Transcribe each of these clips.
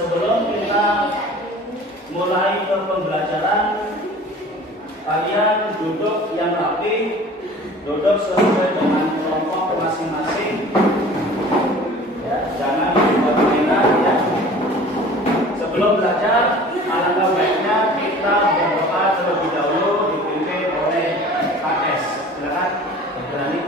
sebelum kita mulai ke pembelajaran, kalian duduk yang rapi, duduk sesuai dengan kelompok masing-masing. Ya, jangan dibuat mainan ya. Sebelum belajar, alangkah baiknya kita berdoa terlebih dahulu dipimpin oleh KS. Silakan, berani.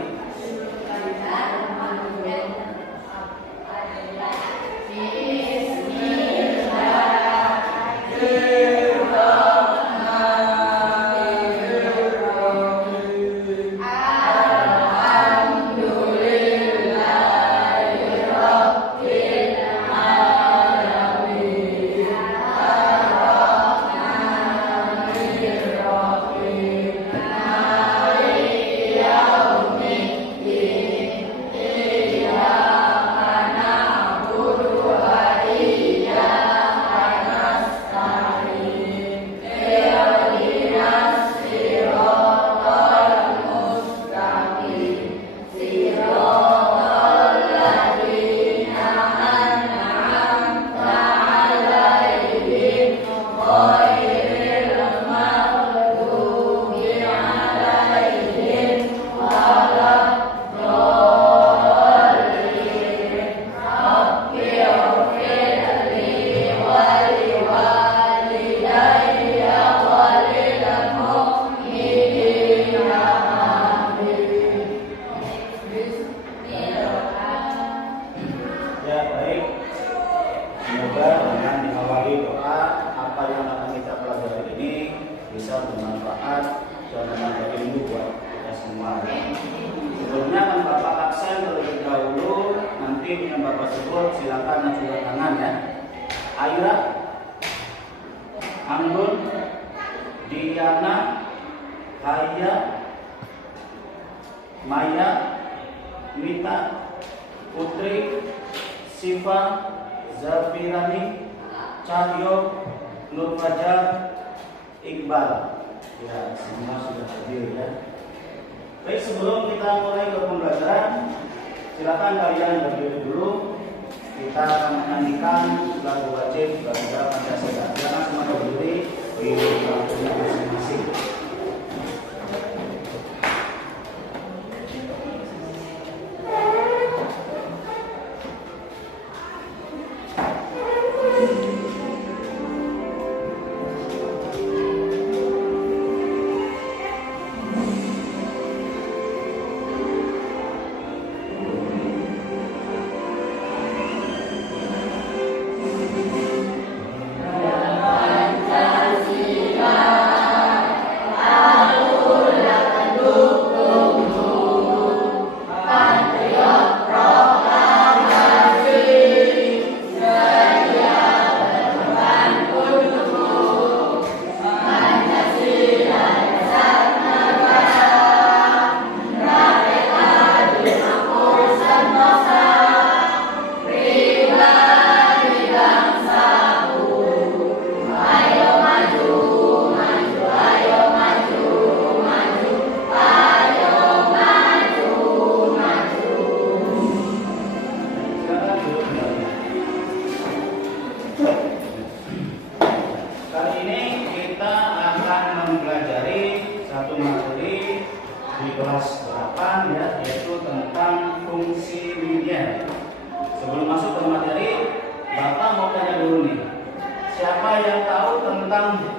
Silakan ajukan tangan ya. Aira, Anggun, Diana, Haya, Maya, Mita, Putri, Siva, Zafirani, Cahyo, Nur Fajar, Iqbal. Ya, semua sudah hadir ya. Baik, sebelum kita mulai ke pembelajaran, silakan kalian berdiri dulu. Kita akan menyanyikan lagu wajib bernegara Pancasila. Silakan semua berdiri di waktunya masing-masing.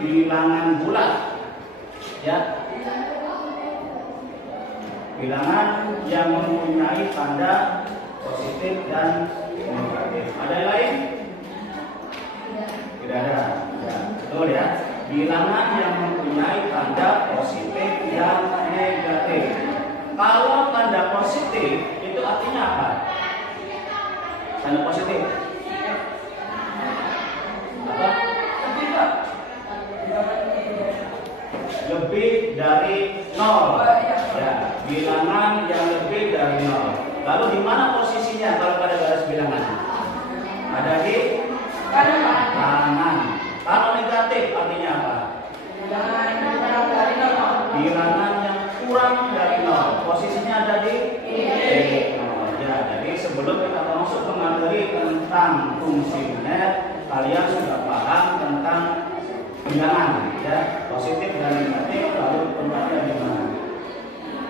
Bilangan bulat ya, bilangan yang mempunyai tanda positif dan negatif. Ada yang lain? Tidak ada ya, betul ya. Bilangan yang mempunyai tanda positif dan negatif. Kalau tanda positif itu artinya apa? Tanda positif apa? Lebih dari 0 ya, bilangan yang lebih dari 0. Lalu di mana posisinya kalau pada garis bilangan? Ada di kanan. Kalau negatif artinya apa? Bilangan yang kurang dari 0. Posisinya ada di 0. Ya, jadi sebelum kita masuk ke materi tentang fungsi net, kalian sudah paham tentang bilangan, ya, positif dan negatif, lalu tempatnya di mana.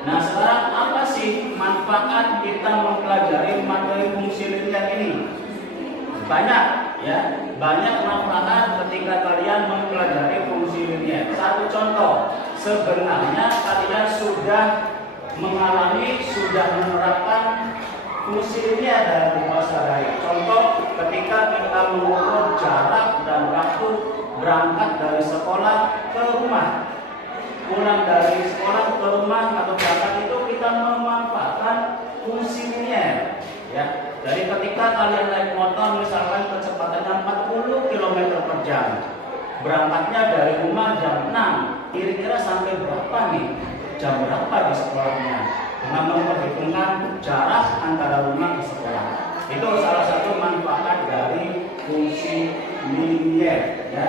Nah, sekarang apa sih manfaat kita mempelajari materi fungsi linier ini? Banyak, ya, banyak manfaat ketika kalian mempelajari fungsi linier. Satu contoh, sebenarnya kalian sudah mengalami, sudah menerapkan fungsi linier dalam rumah sehari. Contoh, ketika kita mengukur jarak dan waktu berangkat dari sekolah ke rumah, pulang dari sekolah ke rumah atau berangkat, itu kita memanfaatkan fungsi linier, ya. Jadi ketika kalian naik motor misalkan kecepatannya 40 km per jam, berangkatnya dari rumah jam 6, kira-kira sampai berapa nih? Jam berapa di sekolahnya? Dengan memperhitungkan jarak antara rumah ke sekolah. Itu salah satu manfaat dari fungsi linier, ya.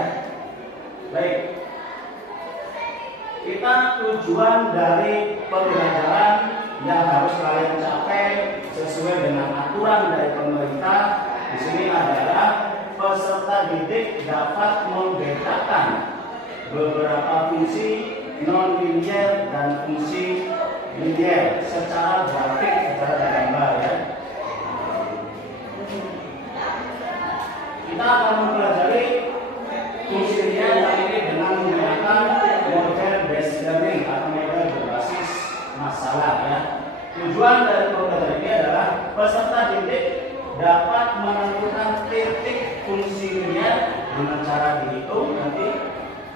Baik. Kita tujuan dari pembelajaran yang harus kalian capai sesuai dengan aturan dari pemerintah di sini adalah peserta didik dapat membedakan beberapa fungsi non linier dan fungsi linier secara grafik, secara gambar, ya. Kita akan mempelajari fungsi linier kali ini dengan menggunakan model based learning atau model berbasis masalah, ya. Tujuan dari program ini adalah peserta didik dapat menentukan titik fungsi linier dengan cara dihitung nanti.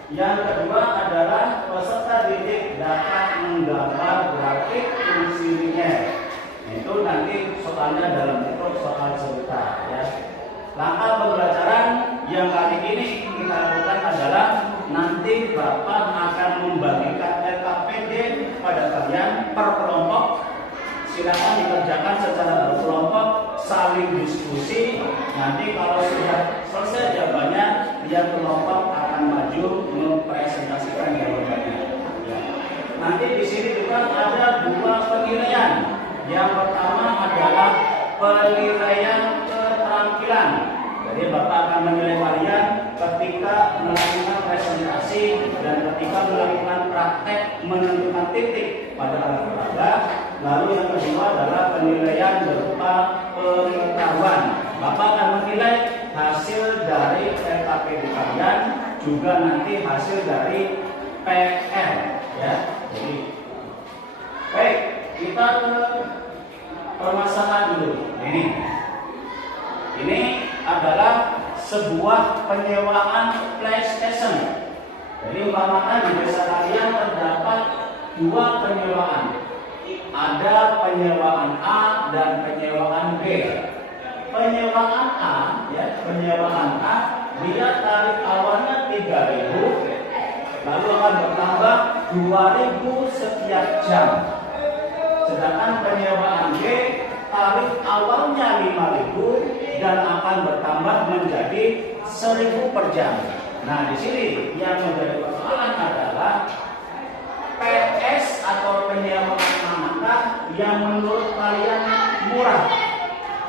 Yang kedua adalah peserta didik dapat menggambar grafik fungsi linier. Itu nanti soalnya dalam bentuk soal cerita, ya. Langkah pembelajaran yang kali ini kita lakukan adalah nanti Bapak akan membagikan LKPD pada kalian per kelompok. Silakan dikerjakan secara berkelompok, saling diskusi. Nanti kalau sudah selesai jawabannya, tiap kelompok akan maju mempresentasikan jawabannya. Ya. Nanti di sini juga ada dua penilaian. Yang pertama adalah penilaian keterampilan. Jadi Bapak akan menilai kalian ketika melakukan presentasi dan ketika melakukan praktek menentukan titik pada alat peraga. Lalu yang kedua adalah penilaian berupa pengetahuan. Bapak akan menilai hasil dari LKPD kalian, juga nanti hasil dari PR, ya. Jadi, baik, kita ke permasalahan dulu. Ini adalah sebuah penyewaan PlayStation. Jadi umpamakan di desa kalian terdapat dua penyewaan. Ada penyewaan A dan penyewaan B. Penyewaan A, ya, penyewaan A, dia tarif awalnya 3.000, lalu akan bertambah 2.000 setiap jam. Sedangkan penyewaan B, tarif awalnya 5.000 dan akan bertambah menjadi 1.000 per jam. Nah, di sini yang menjadi persoalan adalah PS atau penyewaan manakah yang menurut kalian murah?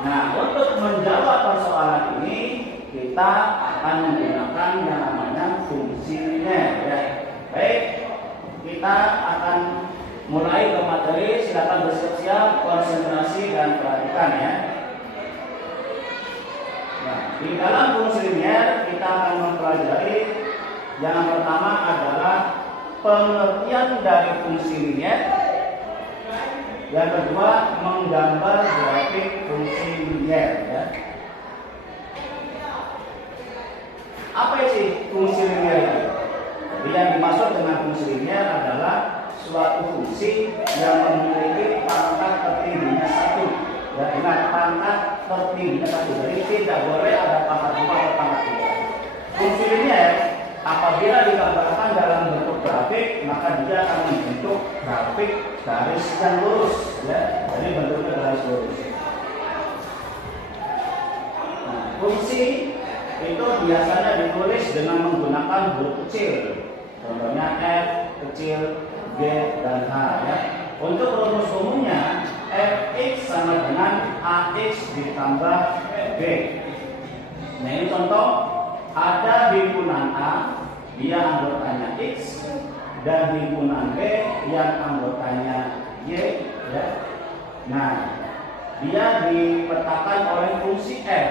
Nah, untuk menjawab persoalan ini kita akan menggunakan yang namanya fungsi linier, ya. Baik, kita akan mulai ke materi. Silakan bersiap-siap, konsentrasi dan perhatikan, ya. Nah, di dalam fungsi linier kita akan mempelajari yang pertama adalah pengertian dari fungsi linier. Yang kedua, menggambar grafik fungsi linier, ya. Apa sih fungsi linier itu? Jadi yang dimaksud dengan fungsi linier adalah suatu fungsi yang memiliki pangkat tertingginya 1. Ya, ingat, pangkat tertingginya 1. Jadi tidak boleh ada pangkat 2 atau pangkat 3. Fungsi linier apabila digambarkan dalam bentuk grafik, maka dia akan membentuk grafik garis yang lurus, ya. Jadi bentuknya garis lurus. Nah, fungsi itu biasanya ditulis dengan menggunakan huruf kecil. Contohnya F kecil, G dan H, ya. Untuk rumus umumnya Fx sama dengan Ax ditambah B. Nah, ini contoh dia anggotanya X, dan himpunan B yang anggotanya Y, ya. Nah, dia dipetakan oleh fungsi F.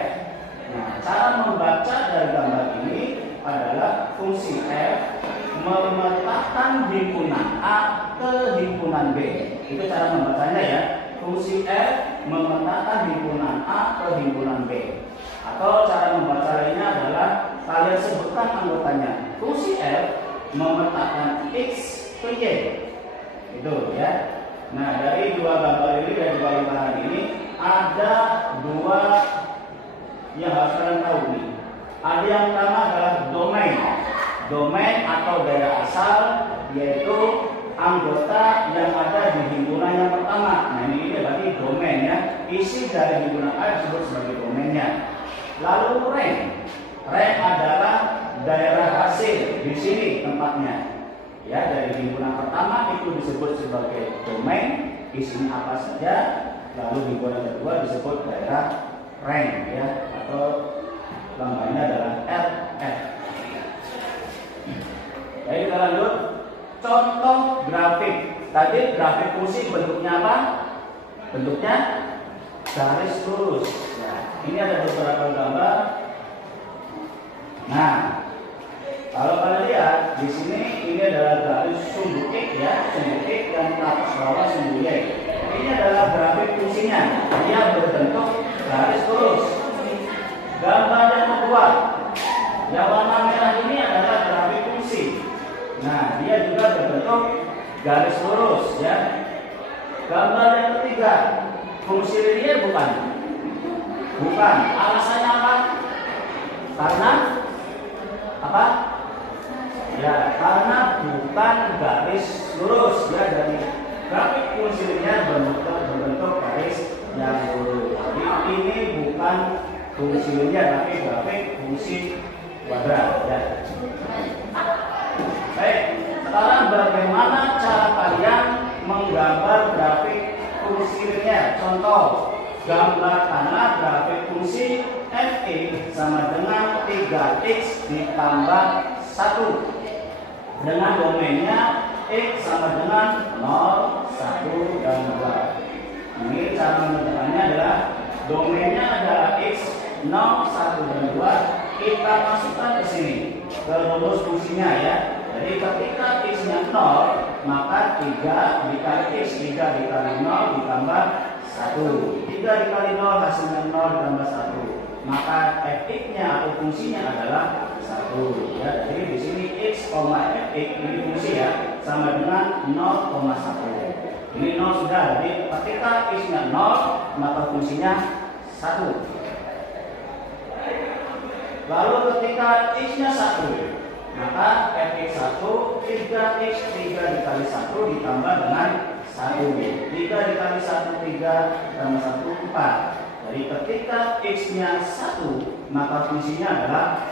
Nah, cara membaca dari gambar ini adalah fungsi F memetakan himpunan A ke himpunan B. Itu cara membacanya ya. Fungsi F memetakan himpunan A ke himpunan B. Atau cara membaca lainnya adalah kalian sebutkan anggotanya. Fungsi F memetakan X ke Y. Itu ya. Nah, dari dua gambar ini dan dua lingkaran ini ada dua yang harus kalian tahu nih. Ada yang pertama adalah domain. Domain atau daerah asal, yaitu anggota yang ada di himpunan yang pertama. Nah, ini berarti domain ya. Isi dari himpunan A disebut sebagai domainnya. Lalu rank. Rank adalah daerah hasil. Di sini tempatnya. Ya, dari himpunan pertama itu disebut sebagai domain, isinya apa saja. Lalu himpunan kedua disebut daerah rank ya, atau lambangnya adalah RF. Baik, kita lanjut. Contoh grafik. Tadi grafik fungsi bentuknya apa? Bentuknya garis lurus. Ya, ini ada beberapa gambar. Nah, kalau kalian lihat di sini, ini adalah garis sumbu X ya, sumbu X dan ke atas bawah sumbu Y. Ini adalah grafik fungsinya. Dia berbentuk garis lurus. Gambar yang kedua, yang warna merah ini adalah grafik fungsi. Nah, dia juga berbentuk garis lurus ya. Gambar yang ketiga, fungsi linear bukan? Bukan. Alasannya apa? Karena apa? Ya, karena bukan garis lurus ya, dari grafik fungsi linear berbentuk garis yang lurus. Jadi ini bukan fungsi linear tapi grafik fungsi kuadrat ya. Baik, sekarang bagaimana cara kalian menggambar grafik fungsi linear? Contoh, gambarkanlah grafik fungsi f(x) sama dengan 3x ditambah 1 dengan domainnya x sama dengan 0, 1, dan 2. Ini cara menentukannya adalah domainnya adalah x, 0, 1, dan 2. Kita masukkan ke sini ke rumus fungsinya ya. Jadi ketika x-nya 0, maka 3 dikali x, 3 dikali 0 ditambah 1. 3 dikali 0 hasilnya 0 ditambah 1. Maka f(x)-nya atau fungsinya adalah 1 ya. Jadi di sini x, fx ini fungsi ya, sama dengan 0,1. Ini 0 sudah. Jadi ketika x-nya 0, maka fungsinya 1. Lalu ketika x-nya 1, maka fx1 3x, 3 dikali 1 ditambah dengan 1. 3 dikali 1 3 ditambah 1 4. Jadi ketika x-nya 1, maka fungsinya adalah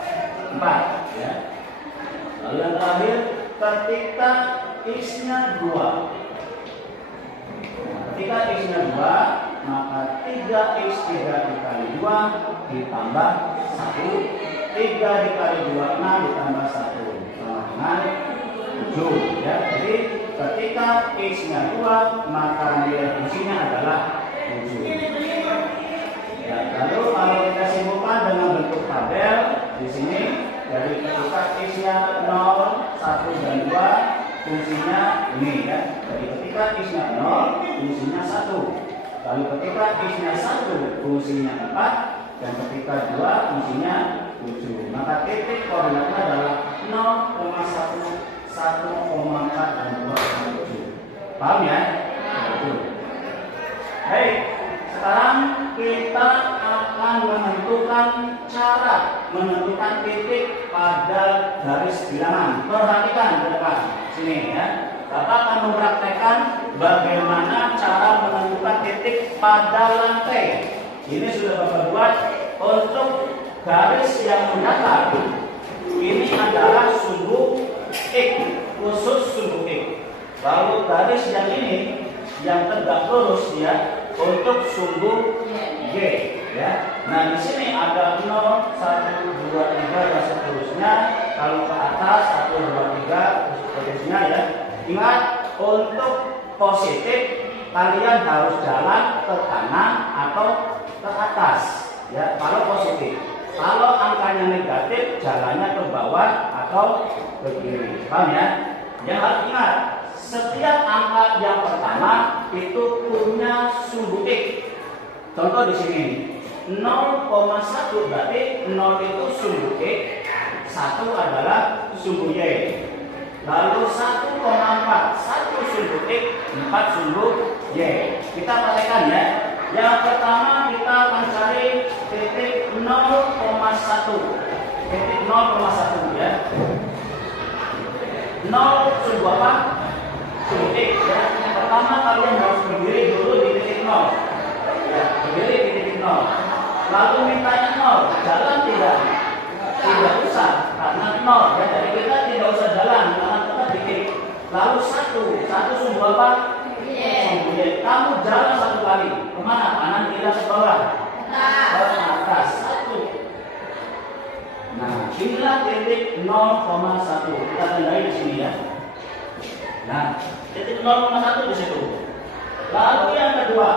4 ya. Lalu yang terakhir, ketika x-nya 2. Ketika x-nya 2, maka 3x 3 dikali 2 ditambah 1. 3 dikali 2, 6 ditambah 1 sama dengan 7 ya. Jadi ketika x-nya 2, maka nilai fungsinya adalah 7 ya. Lalu kalau kita simpulkan dengan bentuk tabel di sini, dari ketika x-nya 0, 1, dan 2, fungsinya ini ya. Jadi ketika x-nya 0, fungsinya 1. Lalu ketika x-nya 1, fungsinya 4, dan ketika 2, fungsinya 7. Maka titik koordinatnya adalah 0,1, 1,4, dan 2,7. Paham ya? Baik, sekarang kita akan menentukan cara menentukan titik pada garis bilangan. Perhatikan ke depan sini ya. Bapak akan mempraktekkan bagaimana cara menentukan titik pada lantai. Ini sudah Bapak buat untuk garis yang mendatar. Ini adalah sumbu X, khusus sumbu X. Lalu garis yang ini yang tegak lurus ya, untuk sumbu Y ya. Nah, di sini ada 0, 1, 2, 3 dan seterusnya. kalau ke atas 1, 2, 3 seterusnya ya. Ingat, untuk positif kalian harus jalan ke kanan atau ke atas ya kalau positif. Kalau angkanya negatif, jalannya ke bawah atau ke kiri. Paham ya? Yang harus ingat, setiap angka yang pertama itu punya sumbu X. Contoh di sini 0,1 berarti 0 itu sumbu X, 1 adalah sumbu Y. Lalu 1,4, 1 sumbu X, 4 sumbu Y. Kita praktekkan ya. Yang pertama kita akan cari titik 0,1. Titik 0,1 ya. 0 sumbu apa? Sumbu X ya. Pertama kalian harus berdiri dulu di titik 0. Ya, berdiri di titik 0. Lalu mintanya 0, jalan tidak? Tidak usah, karena 0 ya. Jadi kita tidak usah jalan, karena kita dikit. Lalu 1 sumbu apa? Sumbu Y. Kamu jalan 1 kali. Kemana? Kanan, kiri, ke bawah? Ke atas. 1. Nah, inilah titik 0,1. Kita tandai di sini ya. Nah, titik 0,1 di situ. Lalu yang kedua,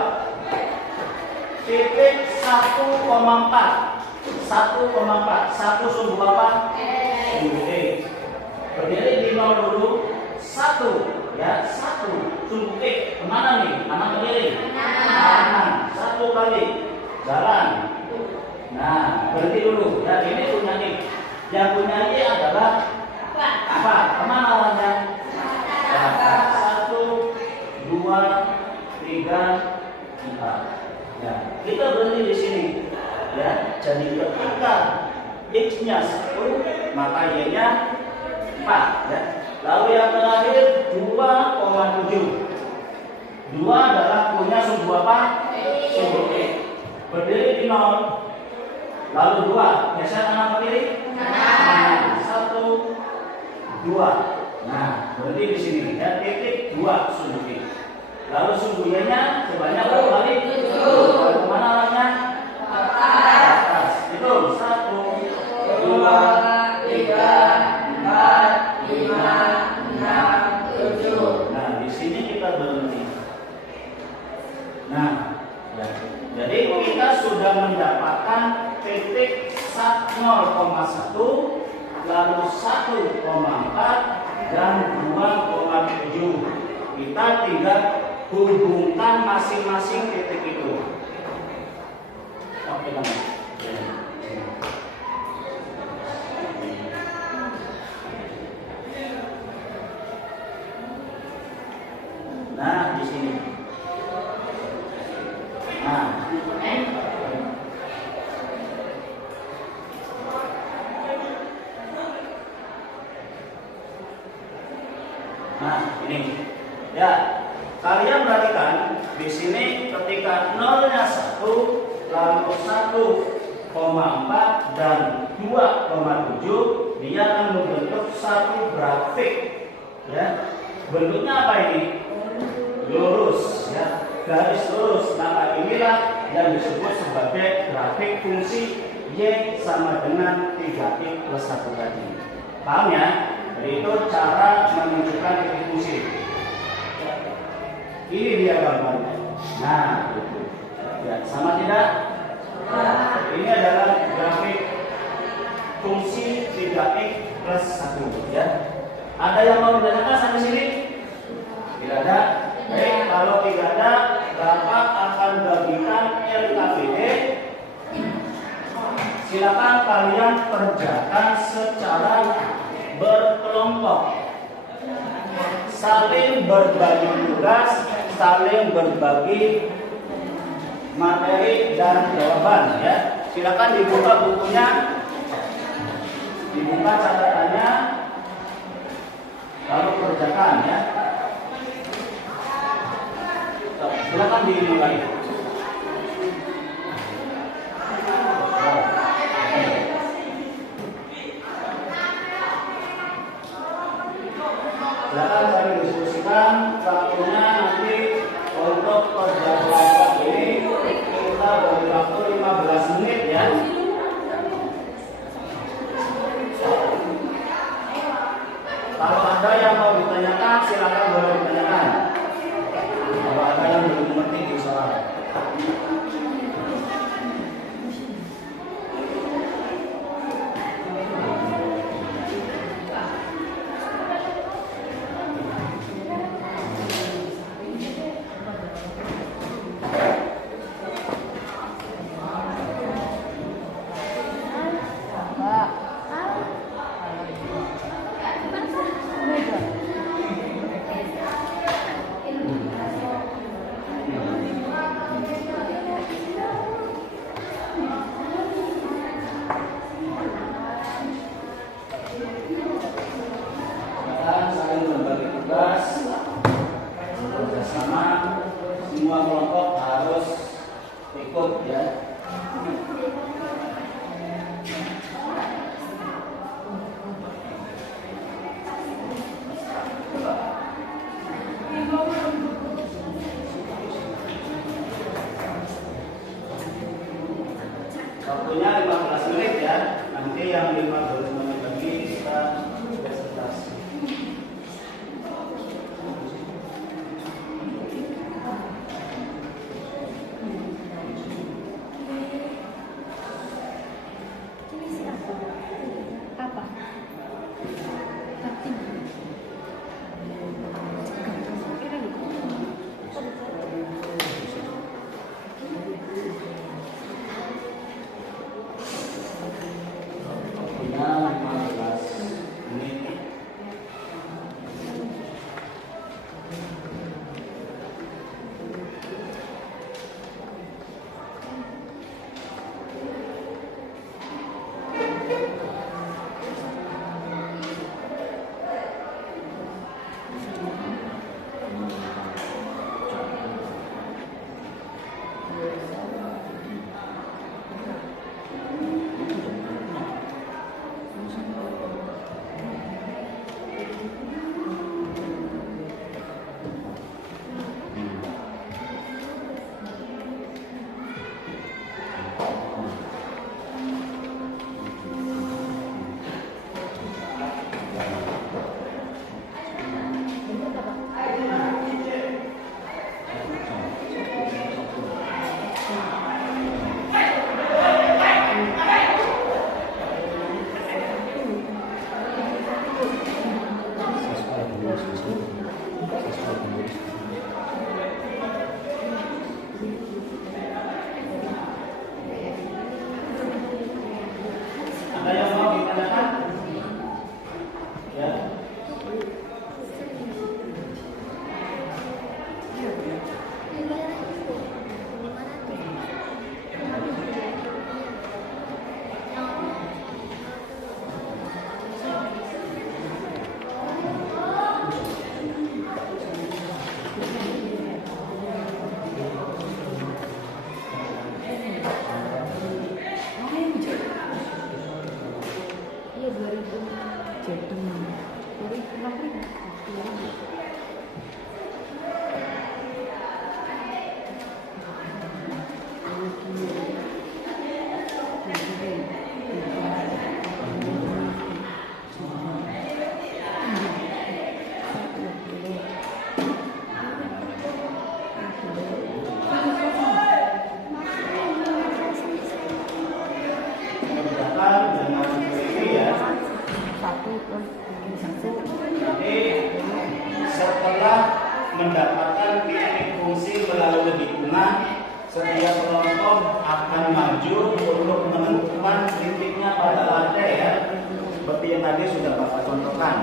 titik 1,4. 1,4. 1 sumbu apa? Sumbu X. Berdiri di 0 dulu. 1 ya, 1 sumbu X. Kemana nih? Kanan ke kiri? Kanan. 1 kali jalan. Nah, berhenti dulu ya. Ini punya X. Yang punya Y adalah apa? Kemana arahnya? 1, 2, 3, 4. Ya, kita berhenti di sini. Ya, jadi ketika X-nya 1, maka Y-nya 4 ya. Lalu yang terakhir 2,7. 2 adalah punya sumbu apa? Sumbu X. Berdiri di 0. Lalu 2, geser kanan ke kiri? Kanan. 1, 2. Nah, berhenti di sini ya. Titik 2 sumbu X. Lalu sumbu Y-nya sebanyak berapa kali? 7. Kemana arahnya? Atas. Itu 1, 2, 3, 4, 5, 6, 7. Nah, di sini kita berhenti. Nah, ya. Jadi kita sudah mendapatkan titik 0,1, lalu 1,4 dan 2,7. Kita tinggal hubungkan masing-masing titik itu. Oke, teman. Nah, di sini. Nah, ini. Ya, kalian perhatikan di sini ketika 0-nya 1, lalu 1,4 dan 2,7, dia akan membentuk satu grafik ya. Bentuknya apa ini? Lurus ya, garis lurus. Maka inilah yang disebut sebagai grafik fungsi Y sama dengan 3X plus 1 tadi. Paham ya? Jadi itu cara menunjukkan titik fungsi. Ini dia gambarnya. Nah, itu. Ya, sama tidak? Ini adalah grafik fungsi 3X plus 1 ya. Ada yang mau ditanyakan sampai sini? Tidak ada? Baik, kalau tidak ada, Bapak akan bagikan LKPD. Silakan kalian kerjakan secara berkelompok. Saling berbagi tugas, saling berbagi materi dan jawaban ya. Silakan dibuka bukunya, dibuka catatannya, lalu kerjakan ya. Silakan dimulai. Silakan kami diskusikan waktunya nanti untuk kerja kelompok ini kita beri waktu 15 menit ya. Saling berbagi tugas bersama, semua kelompok harus ikut ya. Waktunya 15 menit ya. Nanti yang 15 menit lagi kita presentasi. Apa? Waktunya 15 menit. Ada yang mau ditanyakan? Ya. Iya 2000 jadi 2000. Kerjakan dengan teliti ya. Jadi setelah mendapatkan titik fungsi melalui hitungan, setiap kelompok akan maju untuk menentukan titiknya pada lantai ya. Seperti yang tadi sudah Bapak contohkan.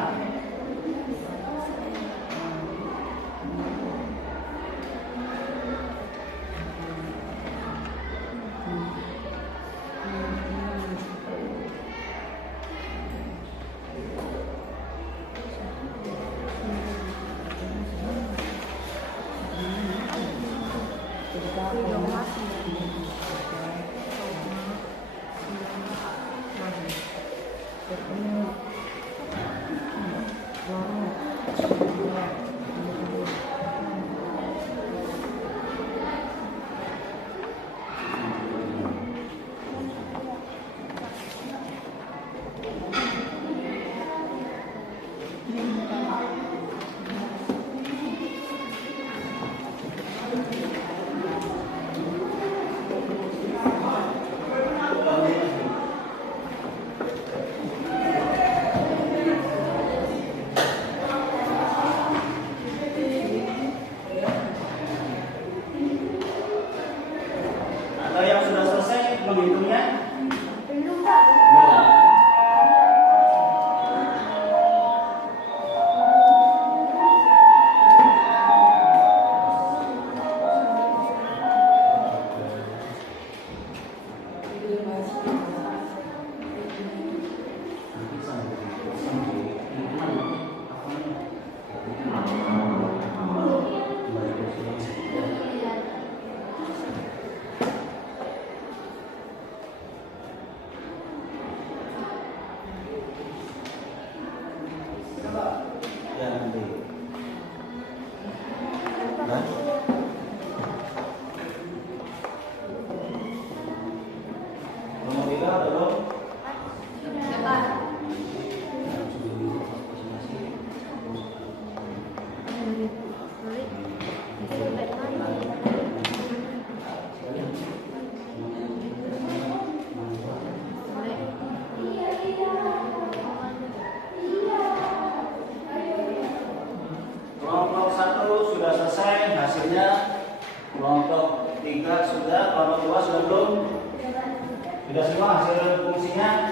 Sudah semua hasil fungsinya?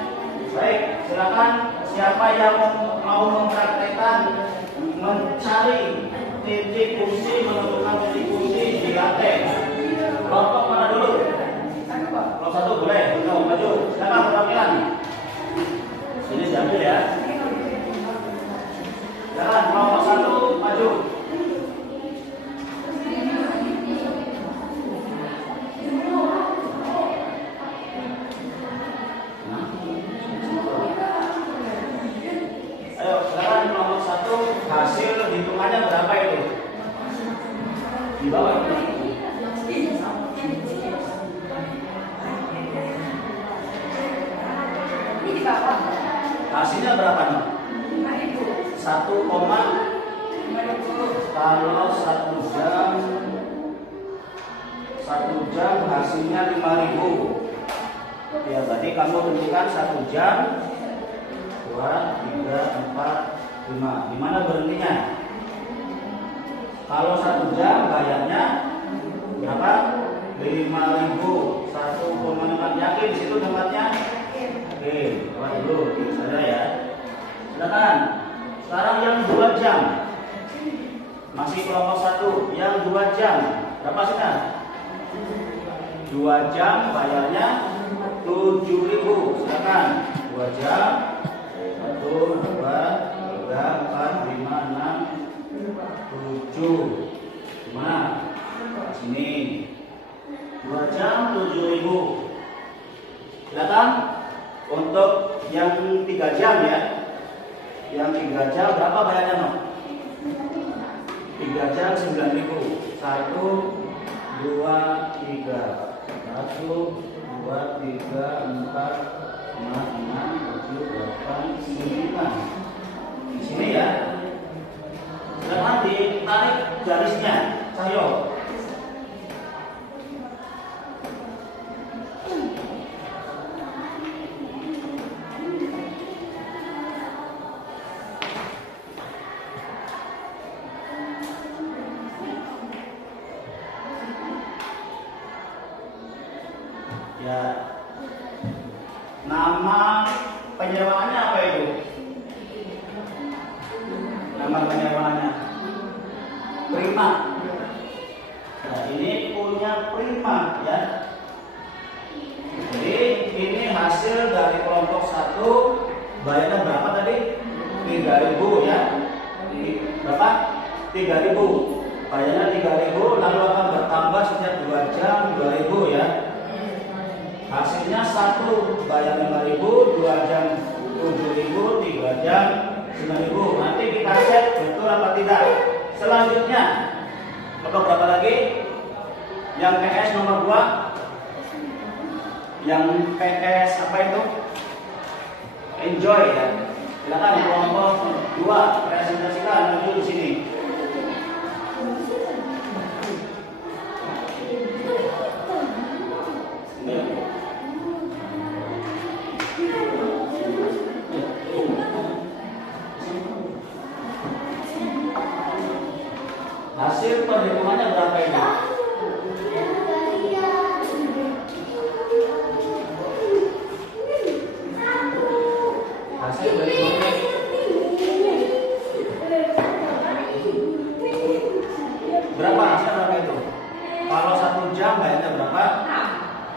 Baik, silakan siapa yang mau mempraktekkan mencari titik fungsi, menentukan titik fungsi di lantai. Kelompok mana dulu? Kelompok satu boleh, maju. Silakan perwakilan. Ini diambil ya. Silakan kelompok satu maju. Hasil hitungannya berapa itu? Di bawah. Hasilnya berapa nih? 1, kalau 1 jam hasilnya 5.000. Ya, berarti kamu tentukan 1 jam 2, 3, 4, 5. Di mana berhentinya? Kalau 1 jam bayarnya berapa? 5.000. 1,5. Yakin di situ tempatnya? Oke, coba dulu saja ya. Silakan. Sekarang yang 2 jam. Masih kelompok 1. Yang 2 jam. Berapa sih? 2 jam bayarnya 7.000. Silakan. 2 jam. 1, 2, 3, 4, 5, 6, 7. Gimana? Sini. 2 jam 7.000. Silakan. Untuk yang 3 jam ya. Yang 3 jam berapa bayarnya, no? 3 jam 9.000. 1, 2, 3. 1, 2, 3, 4, 5, 6, 7, 8, 9. Di sini ya. Silakan ditarik garisnya, Cahyo. Ya. Nama penyewaannya apa itu? Nama penyewaannya Prima. Nah, ini punya Prima ya. Jadi ini hasil dari kelompok 1. Bayarnya berapa tadi? 3.000 ya. Berapa? 3.000. Bayarnya 3.000, lalu akan bertambah setiap 2 jam 2.000 ya. Hasilnya 1 bayar 5.000, 2 jam 7.000, 3 jam 9.000. Nanti kita cek betul apa tidak. Selanjutnya kelompok berapa lagi? Yang PS nomor 2. Yang PS apa itu? Enjoy ya. Silakan kelompok 2 presentasikan maju di sini. Hasil perhitungannya berapa ini? Hasil perhitungannya berapa? Hasil berapa itu? Kalau 1 jam bayarnya berapa?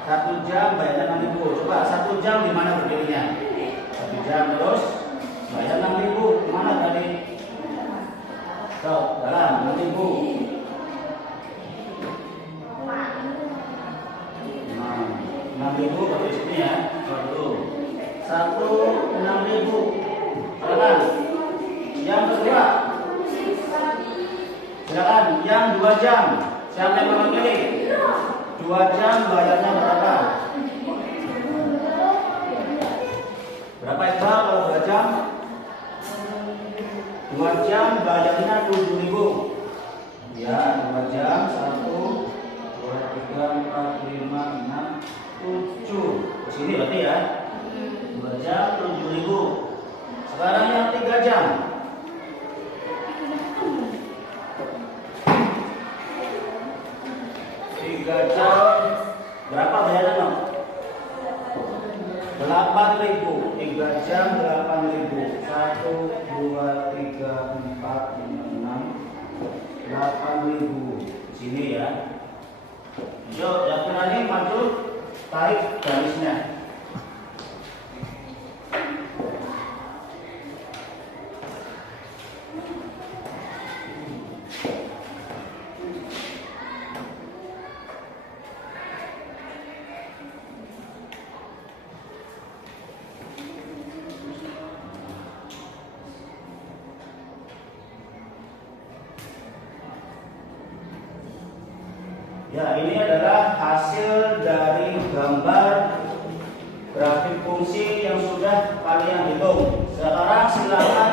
1 jam bayarnya 6.000. Coba 1 jam di mana berdirinya? 1 jam terus bayar 6.000. Kemana tadi? So, jalan 6.000. Nah, 6.000 dari sini ya. Satu 6.000. Silakan. Yang kedua. Silakan. Yang 2 jam. Siapa yang mau pilih? 2 jam bayarnya berapa? Berapa itu kalau 2 jam? 2 jam bayarnya 7.000. Ya, 2 jam 1, 2, 3, 4, 5, 6, 7. Ke sini berarti ya. 2 jam 7.000. Sekarang yang 3 jam. 3 jam berapa bayarnya, no? 8.000, 3 jam 8.000. 1, 2, 3, 4, 5, 6, 8.000. Sini ya. Yuk, yang berani maju, tarik garisnya. Ya, ini adalah hasil dari gambar grafik fungsi yang sudah kalian hitung. Sekarang silakan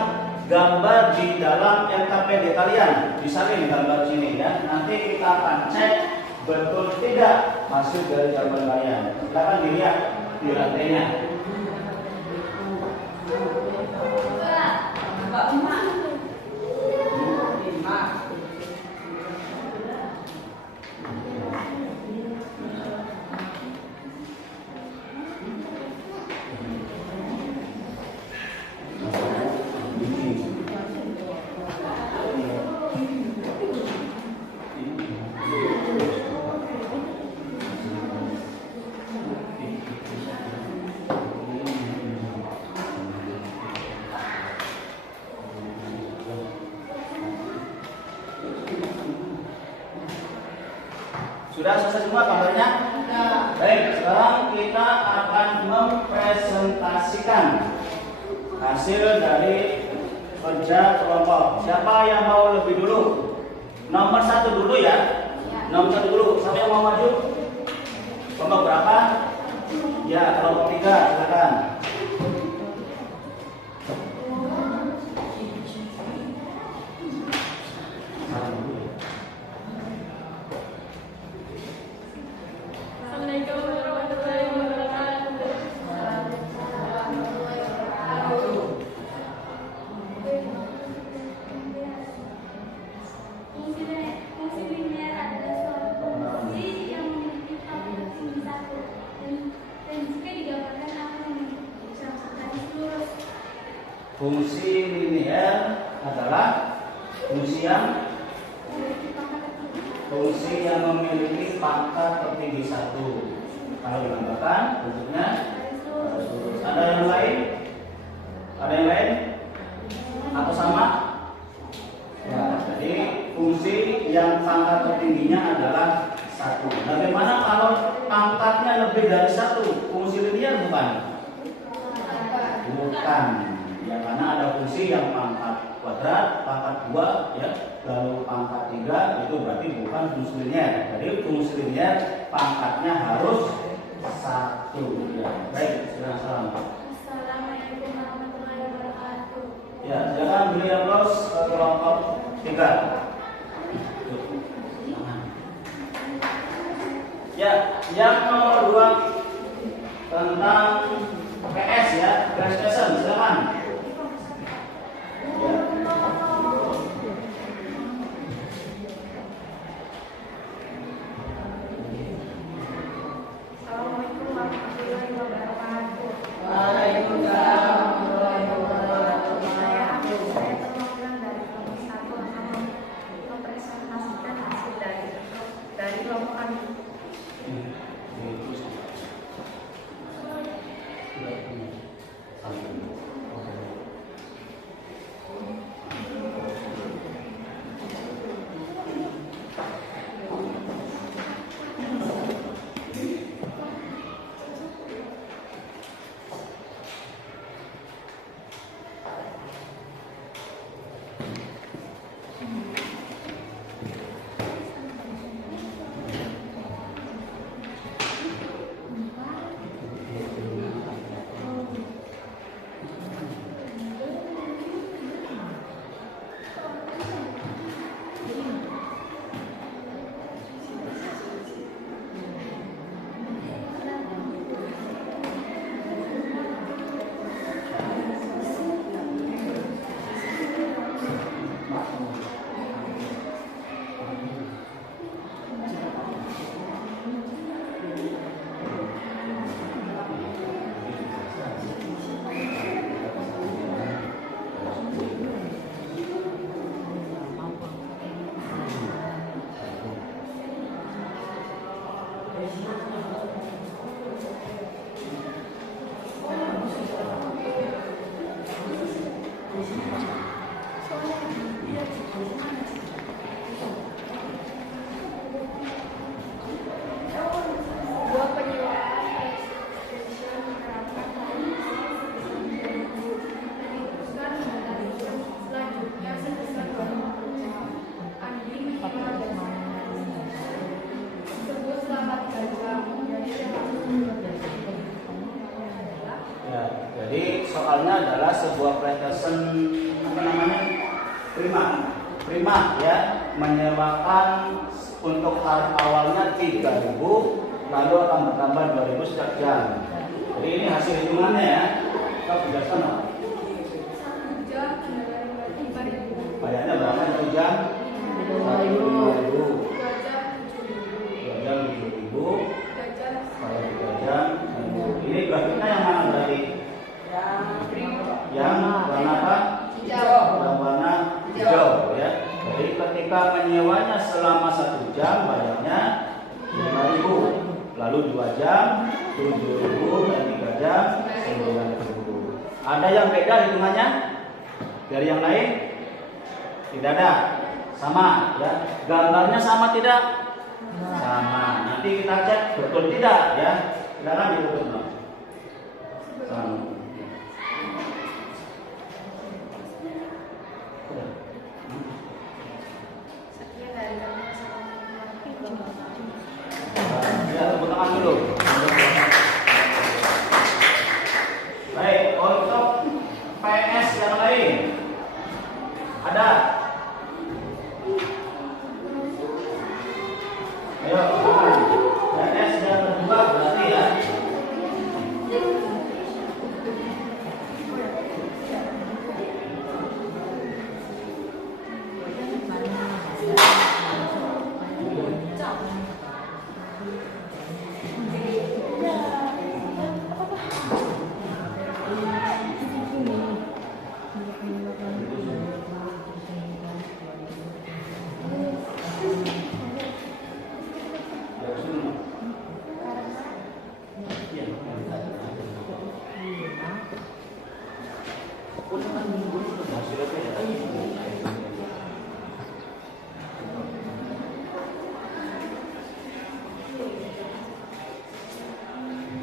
gambar di dalam LKPD kalian. Disalin gambar sini ya. Nanti kita akan cek betul tidak hasil dari gambar kalian. Silakan dilihat di lantainya. Sudah selesai semua gambarnya? Ya. Baik, sekarang kita akan mempresentasikan hasil dari kerja kelompok. Siapa yang mau lebih dulu? Nomor 1 dulu ya. Nomor 1 dulu. Siapa yang mau maju? Kelompok berapa? Ya, kelompok 3, silakan. Fungsi linier adalah fungsi yang memiliki pangkat tertinggi 1. Kalau digambarkan bentuknya lurus. Ada yang lain? Ada yang lain? Atau sama? Ya, jadi fungsi yang pangkat tertingginya adalah 1. Bagaimana kalau pangkatnya lebih dari 1? Fungsi linier bukan? Bukan. Ya, karena ada fungsi yang pangkat kuadrat, pangkat 2 ya, lalu pangkat 3 itu berarti bukan fungsi linier. Jadi fungsi linier pangkatnya harus 1 ya. Baik, silakan. Assalamualaikum warahmatullahi wabarakatuh. Ya, silakan beri aplaus ke kelompok 3. Ya, yang nomor 2 tentang PS ya, presentation, silakan. Assalamualaikum warahmatullahi wabarakatuh. Waalaikumsalam warahmatullahi wabarakatuh. Saya perwakilan dari kelompok 1 akan mempresentasikan hasil dari kelompok kami. adalah sebuah plantation apa namanya, prima ya, menyewakan untuk hari awalnya 3.000, lalu akan bertambah 2.000 setiap jam. Jadi ini hasil hitungannya ya. Kita jelaskan apa? 1 jam dari 5.000. Bayarnya berapa 1 jam? 2.000. 2 jam 7.000. 2 jam 7.000. 3 jam Kalau 3 jam, ini grafiknya yang mana berarti? Yang warna apa? hijau. Yang warna hijau ya. Jadi ketika menyewanya selama 1 jam bayarnya 5.000, lalu 2 jam 7.000 dan 3 jam 9.000. Ada yang beda hitungannya dari yang lain? Tidak ada, sama ya. Gambarnya sama tidak? Sama. Nanti kita cek betul tidak ya. Silakan dibetul. Sama. Sekian dari kami. Assalamualaikum. Ya, tepuk tangan dulu. Baik, untuk PS yang lain ada? Ayo, PS yang kedua berarti ya.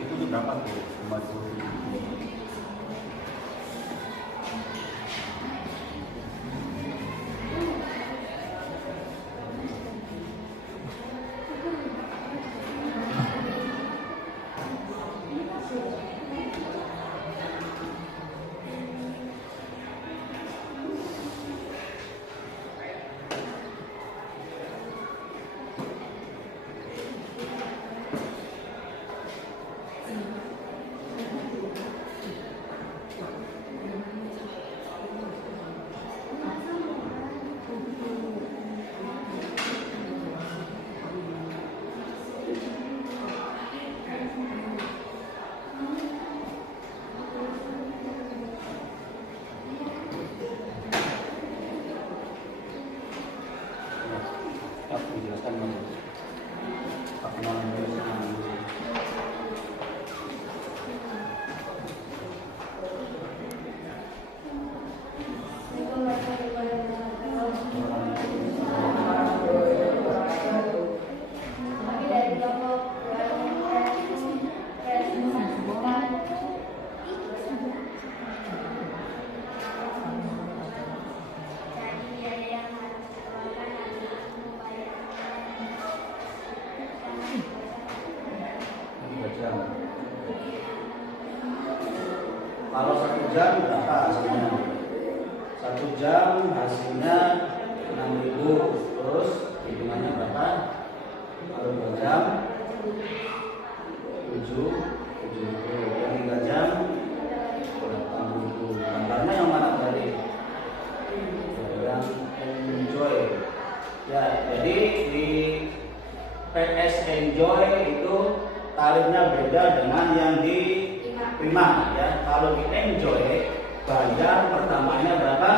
Itu berapa tuh? 50. Aku jelaskan dulu. Aku mau menjelaskan dulu. Kalau 1 jam berapa hasilnya? 1 jam hasilnya 6.000. Terus hitungannya berapa? Kalau 2 jam 7.000. Yang 3 jam 8.000. Gambarnya yang mana tadi? Yang enjoy. Ya, jadi di PS Enjoy itu tarifnya beda dengan yang di Prima ya. Kalau di Enjoy bayar pertamanya berapa?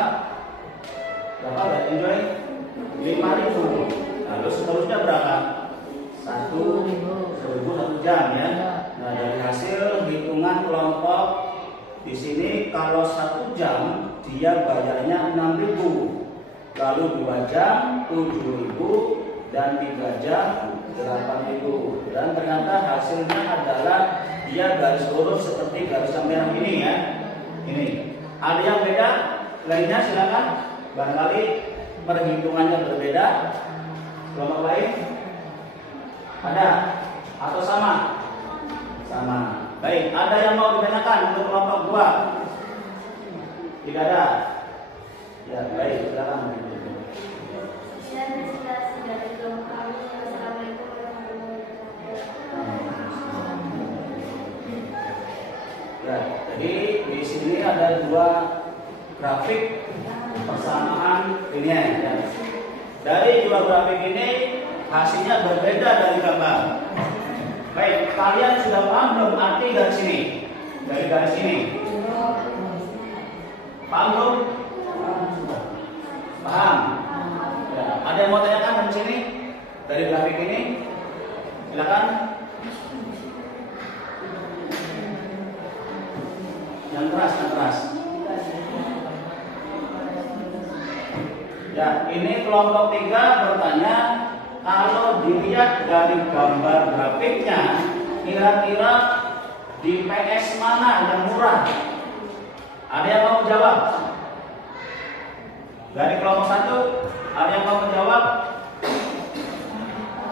Berapa dari Enjoy? 5.000. Lalu seterusnya berapa? 1.000 1 jam ya. Nah, dari hasil hitungan kelompok di sini kalau 1 jam dia bayarnya 6.000. Lalu 2 jam 7.000 dan 3 jam 8.000. Dan ternyata hasilnya adalah dia garis lurus seperti garisan merah ini ya. Ini. Ada yang beda? Lainnya silakan. Barangkali perhitungannya berbeda. Kelompok lain? Ada? Atau sama? Sama. Baik, ada yang mau ditanyakan untuk kelompok 2? Tidak ada. Ya, baik, silakan. Ya, jadi di sini ada dua grafik persamaan ini ya. Dari dua grafik ini hasilnya berbeda dari gambar. Baik, kalian sudah paham belum arti garis ini? Dari garis ini. Paham belum? Paham? Ya, ada yang mau tanyakan dari sini? Dari grafik ini? Silakan. Yang keras. Ya, ini kelompok 3 bertanya, kalau dilihat dari gambar grafiknya, kira-kira di PS mana yang murah? Ada yang mau menjawab? Dari kelompok 1, ada yang mau menjawab?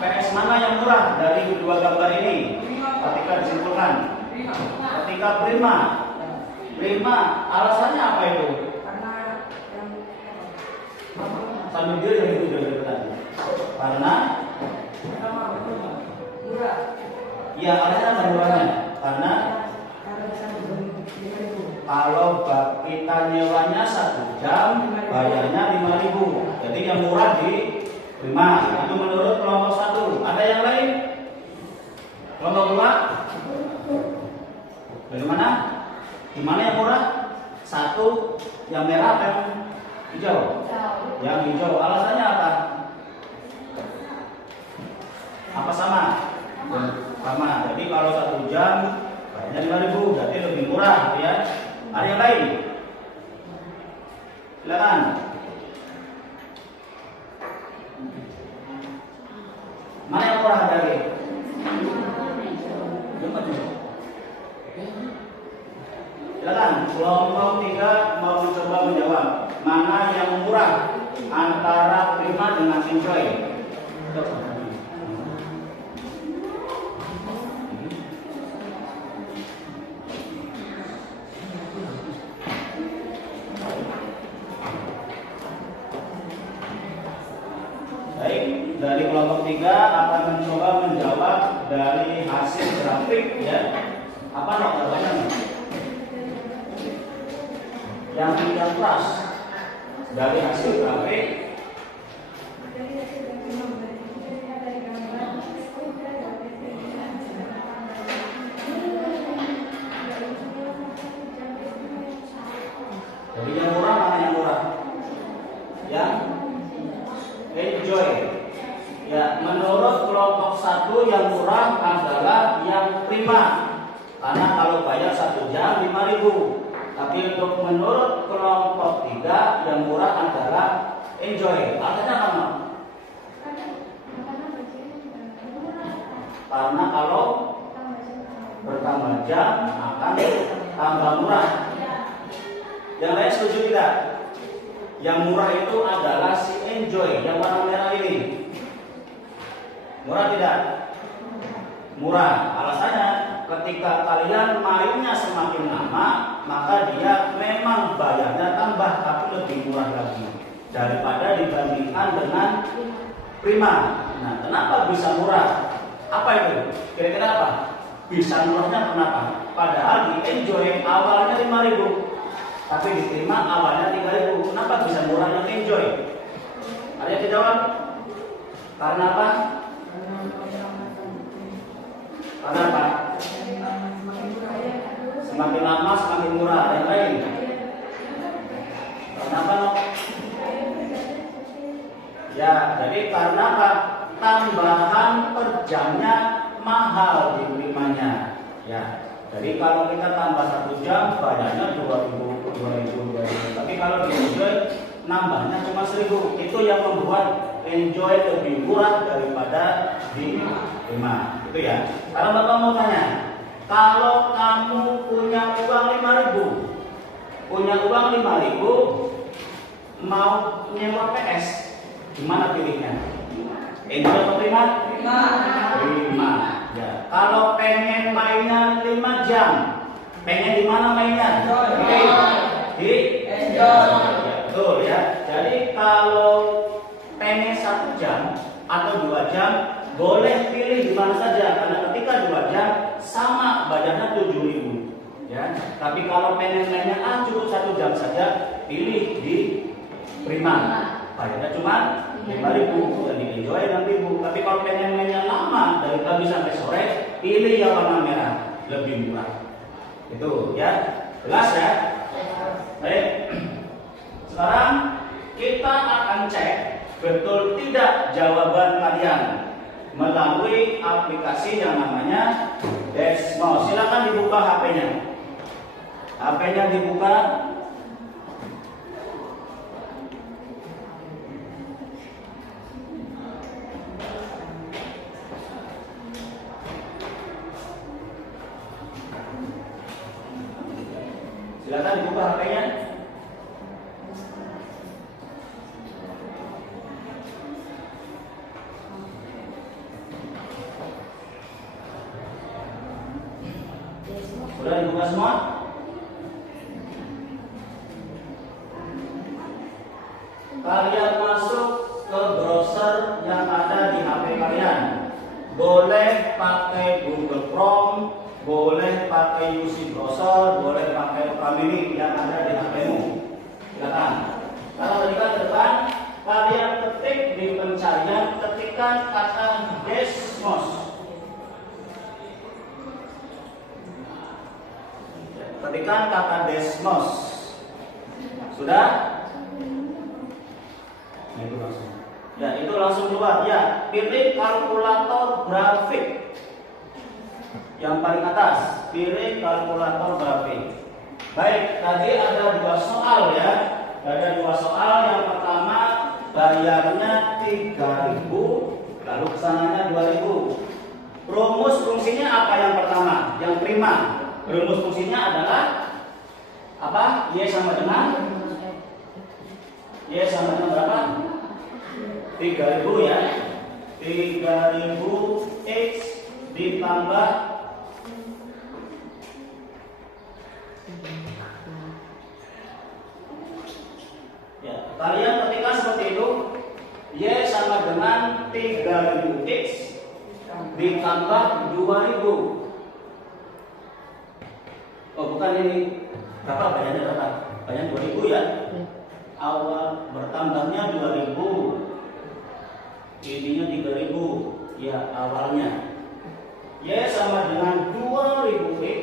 PS mana yang murah dari dua gambar ini? Ketika disimpulkan. Ketika Prima, alasannya apa itu? Sambil dia yang itu dari tadi. Karena ya alasannya apa murahnya? Karena kalau kita nyewanya 1 jam, bayarnya 5.000. Jadi yang murah di Prima. Itu menurut kelompok 1. Ada yang lain? Kelompok 2? Bagaimana? Di mana yang murah? 1 yang merah atau yang hijau? Yang hijau. Alasannya apa? Apa sama? Sama. Jadi kalau 1 jam bayarnya 5.000, berarti lebih murah, ya. Ada yang lain? Silakan. Mana yang murah dari? Silakan. Kelompok 3 mau mencoba menjawab. Mana yang murah antara Prima dengan Enjoy? Baik, dari kelompok 3 akan mencoba menjawab dari hasil grafik, ya. Apa namanya? Yang keras dari hasil grafik. Jadi yang murah mana yang murah? Yang Enjoy. Ya, menurut kelompok 1 yang murah adalah yang Prima. Karena kalau bayar 1 jam 5.000. Tapi untuk menurut kelompok 3 yang murah adalah Enjoy. Artinya apa? Karena kalau bertambah jam akan tambah murah. Yang lain setuju tidak? Yang murah itu adalah si Enjoy yang warna merah ini. Murah tidak? Murah. Alasannya ketika kalian mainnya semakin lama, maka dia memang bayarnya tambah tapi lebih murah lagi daripada dibandingkan dengan Prima. Nah, kenapa bisa murah? Apa itu? Kira-kira apa? Bisa murahnya kenapa? Padahal di Enjoy awalnya 5.000, tapi di Prima awalnya 3.000. Kenapa bisa murah yang Enjoy? Ada yang dijawab? Karena apa? Karena apa? Semakin lama semakin murah. Yang lain? Karena apa? Ya, jadi karena apa? Tambahan per jamnya mahal di Primanya. Ya, jadi kalau kita tambah 1 jam bayarnya 2.000. Tapi kalau di Enjoy nambahnya cuma 1.000. Itu yang membuat Enjoy lebih murah daripada di Prima. Itu ya. Kalau Bapak mau tanya, kalau kamu punya uang 5.000, mau nyewa PS, gimana pilihnya? Enjoy atau Prima? Prima. Ya. Kalau pengen mainnya 5 jam, pengen di mana mainnya? Di Ya, betul ya. Jadi kalau PN 1 jam atau 2 jam boleh pilih di mana saja, karena ketika 2 jam sama bayarnya 7.000 ya. Tapi kalau PN lainnya cukup 1 jam saja, pilih di Prima. Bayarnya cuma 5.000 dan di Enjoy 6.000. Tapi kalau PN lainnya lama dari pagi sampai sore, pilih yang warna merah, lebih murah. Itu ya. Jelas ya? Baik. Sekarang kita akan cek betul tidak jawaban kalian melalui aplikasi yang namanya Desmos. Silakan dibuka HP-nya. HP-nya dibuka. Silakan dibuka HP-nya. Sudah dibuka semua? Kalian masuk ke browser yang ada di HP kalian. Boleh pakai Google Chrome, boleh pakai UC browser, boleh pakai Opera Mini yang ada di HP-mu. Silakan. Kalau ketika ke depan, kalian ketik di pencarian, ketikkan kata Desmos. Ketikkan kata Desmos. Sudah? Nah, itu langsung. Ya, itu langsung keluar. Ya, pilih kalkulator grafik. Yang paling atas, pilih kalkulator grafik. Baik, tadi ada 2 soal ya. Ada 2 soal. Yang pertama bayarnya 3.000, lalu kesananya 2.000. Rumus fungsinya apa yang pertama? Yang prima. Rumus fungsinya adalah apa? Y sama dengan berapa? 3.000 ya. 3.000 X ditambah ya, kalian ketika seperti itu, Y sama dengan 3.000 X ditambah 2.000. Oh, bukan ini. Berapa bayarnya berapa? Bayarnya 2.000 ya. Awal bertambahnya 2.000. Ininya 3.000. Ya, awalnya. Y sama dengan 2.000 X.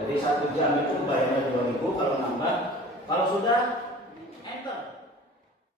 Jadi 1 jam itu bayarnya 2.000 kalau nambah. Kalau sudah enter.